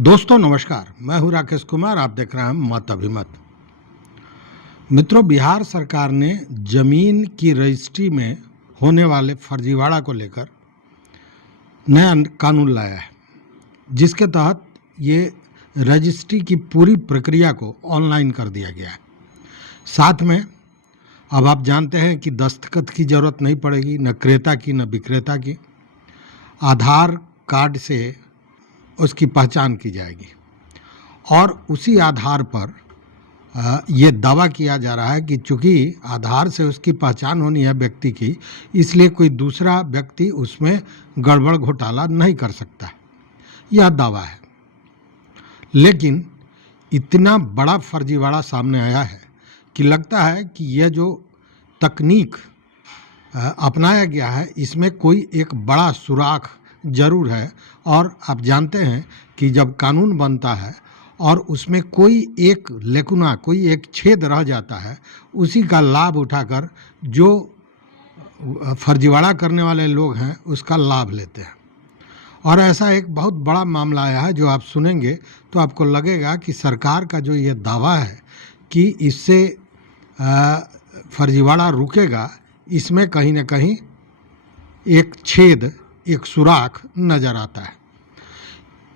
दोस्तों नमस्कार, मैं हूं राकेश कुमार। आप देख रहे हैं मत अभिमत। मित्रों, बिहार सरकार ने जमीन की रजिस्ट्री में होने वाले फर्जीवाड़ा को लेकर नया कानून लाया है, जिसके तहत ये रजिस्ट्री की पूरी प्रक्रिया को ऑनलाइन कर दिया गया है। साथ में अब आप जानते हैं कि दस्तखत की ज़रूरत नहीं पड़ेगी, न क्रेता की न विक्रेता की। आधार कार्ड से उसकी पहचान की जाएगी और उसी आधार पर ये दावा किया जा रहा है कि चूंकि आधार से उसकी पहचान होनी है व्यक्ति की, इसलिए कोई दूसरा व्यक्ति उसमें गड़बड़ घोटाला नहीं कर सकता। यह दावा है, लेकिन इतना बड़ा फर्जीवाड़ा सामने आया है कि लगता है कि यह जो तकनीक अपनाया गया है, इसमें कोई एक बड़ा सुराख जरूर है। और आप जानते हैं कि जब कानून बनता है और उसमें कोई एक लेकुना, कोई एक छेद रह जाता है, उसी का लाभ उठाकर जो फर्जीवाड़ा करने वाले लोग हैं उसका लाभ लेते हैं। और ऐसा एक बहुत बड़ा मामला आया है जो आप सुनेंगे तो आपको लगेगा कि सरकार का जो ये दावा है कि इससे फर्जीवाड़ा रुकेगा, इसमें कहीं ना कहीं एक छेद, एक सुराख नज़र आता है।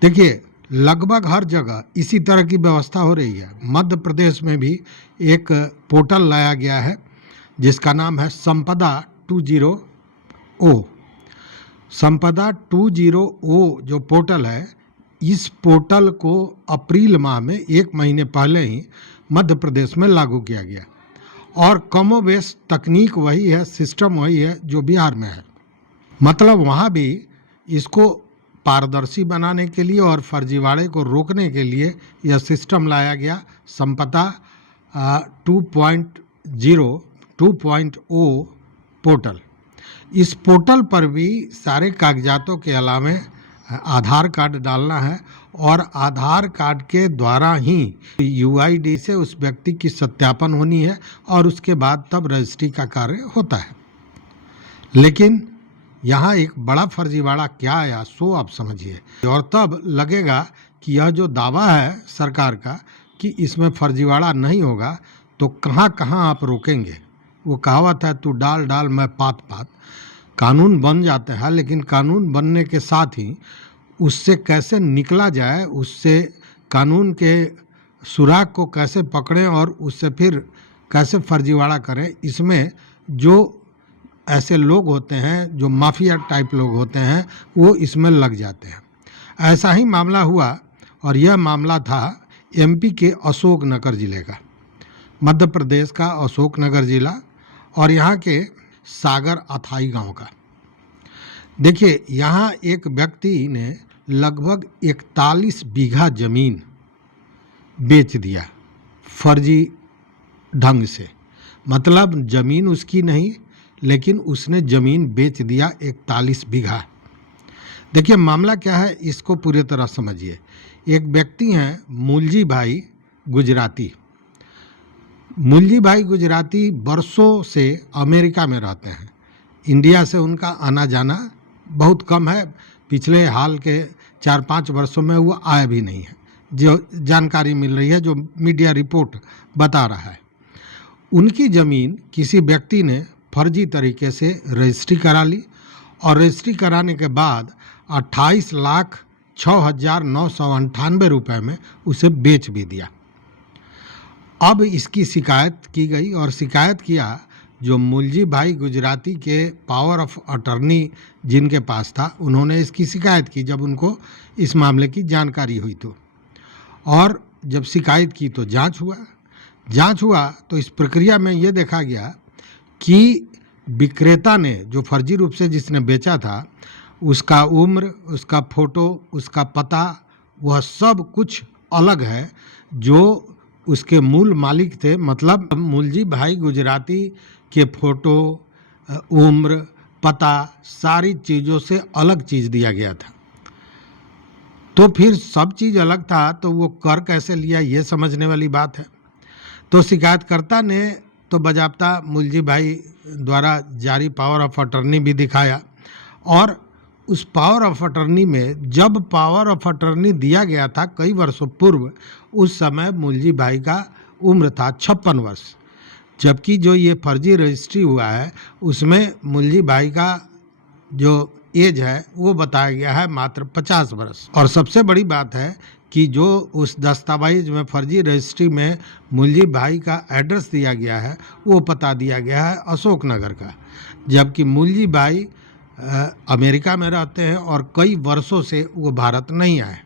देखिए, लगभग हर जगह इसी तरह की व्यवस्था हो रही है। मध्य प्रदेश में भी एक पोर्टल लाया गया है जिसका नाम है संपदा 20O। संपदा 20O जो पोर्टल है, इस पोर्टल को अप्रैल माह में 1 महीने पहले ही मध्य प्रदेश में लागू किया गया और कमोबेश तकनीक वही है, सिस्टम वही है जो बिहार में है। मतलब वहाँ भी इसको पारदर्शी बनाने के लिए और फर्जीवाड़े को रोकने के लिए यह सिस्टम लाया गया, संपदा 2.0 पोर्टल। इस पोर्टल पर भी सारे कागजातों के अलावे आधार कार्ड डालना है और आधार कार्ड के द्वारा ही UID से उस व्यक्ति की सत्यापन होनी है और उसके बाद तब रजिस्ट्री का कार्य होता है। लेकिन यहाँ एक बड़ा फर्जीवाड़ा क्या आया सो आप समझिए, और तब लगेगा कि यह जो दावा है सरकार का कि इसमें फर्जीवाड़ा नहीं होगा, तो कहाँ कहाँ आप रोकेंगे। वो कहावत है, तू डाल डाल मैं पात पात। कानून बन जाते हैं, लेकिन कानून बनने के साथ ही उससे कैसे निकला जाए, उससे कानून के सुराग को कैसे पकड़ें और उससे फिर कैसे फर्जीवाड़ा करें, इसमें जो ऐसे लोग होते हैं, जो माफिया टाइप लोग होते हैं, वो इसमें लग जाते हैं। ऐसा ही मामला हुआ और यह मामला था MP के अशोकनगर ज़िले का, मध्य प्रदेश का अशोकनगर ज़िला और यहाँ के सागर अथाई गांव का। देखिए, यहाँ एक व्यक्ति ने लगभग 41 बीघा ज़मीन बेच दिया फर्जी ढंग से। मतलब ज़मीन उसकी नहीं, लेकिन उसने ज़मीन बेच दिया 41 बीघा। देखिए मामला क्या है, इसको पूरी तरह समझिए। एक व्यक्ति हैं मूलजी भाई गुजराती। मूलजी भाई गुजराती वर्षों से अमेरिका में रहते हैं। इंडिया से उनका आना जाना बहुत कम है। पिछले हाल के 4-5 वर्षों में वो आया भी नहीं है, जो जानकारी मिल रही है, जो मीडिया रिपोर्ट बता रहा है। उनकी ज़मीन किसी व्यक्ति ने फर्जी तरीके से रजिस्ट्री करा ली और रजिस्ट्री कराने के बाद 28,06,998 रुपये में उसे बेच भी दिया। अब इसकी शिकायत की गई और शिकायत किया जो मूलजी भाई गुजराती के पावर ऑफ अटर्नी जिनके पास था, उन्होंने इसकी शिकायत की जब उनको इस मामले की जानकारी हुई तो। और जब शिकायत की तो जांच हुआ तो इस प्रक्रिया में ये देखा गया कि विक्रेता ने, जो फर्जी रूप से जिसने बेचा था, उसका उम्र, उसका फ़ोटो, उसका पता, वह सब कुछ अलग है जो उसके मूल मालिक थे। मतलब मूलजी भाई गुजराती के फ़ोटो, उम्र, पता, सारी चीज़ों से अलग चीज़ दिया गया था। तो फिर सब चीज़ अलग था तो वो कर कैसे लिया, ये समझने वाली बात है। तो शिकायतकर्ता ने तो बाज़ाब्ता मूलजी भाई द्वारा जारी पावर ऑफ अटर्नी भी दिखाया और उस पावर ऑफ अटर्नी में जब पावर ऑफ अटर्नी दिया गया था कई वर्षों पूर्व, उस समय मुलजी भाई का उम्र था 56 वर्ष, जबकि जो ये फर्जी रजिस्ट्री हुआ है उसमें मुलजी भाई का जो एज है वो बताया गया है मात्र 50 वर्ष। और सबसे बड़ी बात है कि जो उस दस्तावेज में फर्जी रजिस्ट्री में मुलजी भाई का एड्रेस दिया गया है वो पता दिया गया है अशोक नगर का, जबकि मुलजी भाई अमेरिका में रहते हैं और कई वर्षों से वो भारत नहीं आए।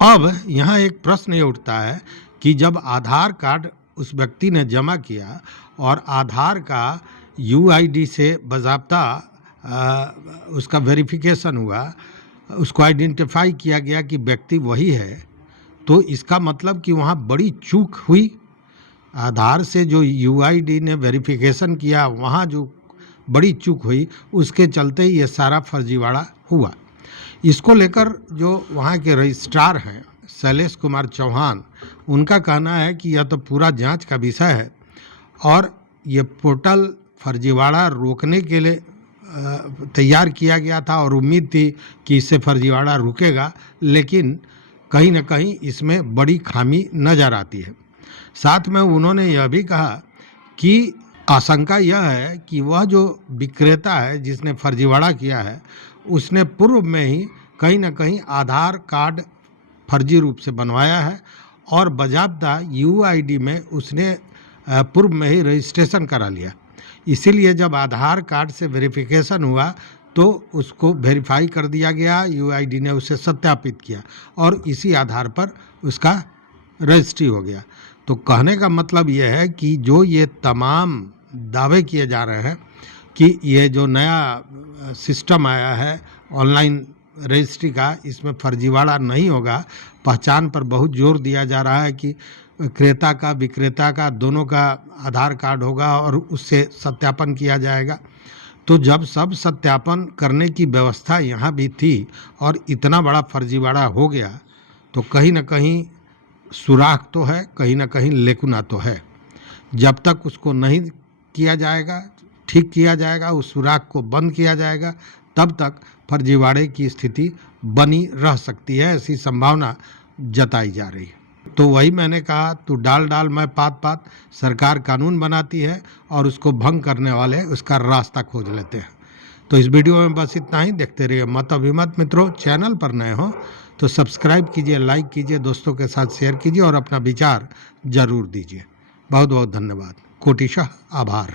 अब यहाँ एक प्रश्न ये उठता है कि जब आधार कार्ड उस व्यक्ति ने जमा किया और आधार का यूआईडी से बाज़ाब्ता उसका वेरिफिकेशन हुआ, उसको आइडेंटिफाई किया गया कि व्यक्ति वही है, तो इसका मतलब कि वहाँ बड़ी चूक हुई। आधार से जो यूआईडी ने वेरिफिकेशन किया वहाँ जो बड़ी चूक हुई, उसके चलते ही ये सारा फर्जीवाड़ा हुआ। इसको लेकर जो वहाँ के रजिस्ट्रार हैं शैलेश कुमार चौहान, उनका कहना है कि यह तो पूरा जांच का विषय है और ये पोर्टल फर्जीवाड़ा रोकने के लिए तैयार किया गया था और उम्मीद थी कि इससे फर्जीवाड़ा रुकेगा, लेकिन कहीं न कहीं इसमें बड़ी खामी नज़र आती है। साथ में उन्होंने यह भी कहा कि आशंका यह है कि वह जो विक्रेता है जिसने फर्जीवाड़ा किया है उसने पूर्व में ही कहीं न कहीं आधार कार्ड फर्जी रूप से बनवाया है और बाज़ाब्ता यूआईडी में उसने पूर्व में ही रजिस्ट्रेशन करा लिया। इसीलिए जब आधार कार्ड से वेरिफिकेशन हुआ तो उसको वेरीफाई कर दिया गया, यूआईडी ने उसे सत्यापित किया और इसी आधार पर उसका रजिस्ट्री हो गया। तो कहने का मतलब यह है कि जो ये तमाम दावे किए जा रहे हैं कि ये जो नया सिस्टम आया है ऑनलाइन रजिस्ट्री का, इसमें फर्जीवाड़ा नहीं होगा। पहचान पर बहुत जोर दिया जा रहा है कि क्रेता का विक्रेता का दोनों का आधार कार्ड होगा और उससे सत्यापन किया जाएगा। तो जब सब सत्यापन करने की व्यवस्था यहाँ भी थी और इतना बड़ा फर्जीवाड़ा हो गया, तो कहीं न कहीं सुराख तो है, कहीं न कहीं लेकुना तो है। जब तक उसको नहीं किया जाएगा, ठीक किया जाएगा, उस सुराख को बंद किया जाएगा, तब तक फर्जीवाड़े की स्थिति बनी रह सकती है, ऐसी संभावना जताई जा रही है। तो वही मैंने कहा, तू डाल डाल मैं पात पात। सरकार कानून बनाती है और उसको भंग करने वाले उसका रास्ता खोज लेते हैं। तो इस वीडियो में बस इतना ही। देखते रहिए मत अभिमत। मित्रों, चैनल पर नए हो तो सब्सक्राइब कीजिए, लाइक कीजिए, दोस्तों के साथ शेयर कीजिए और अपना विचार जरूर दीजिए। बहुत बहुत धन्यवाद, कोटिशः आभार।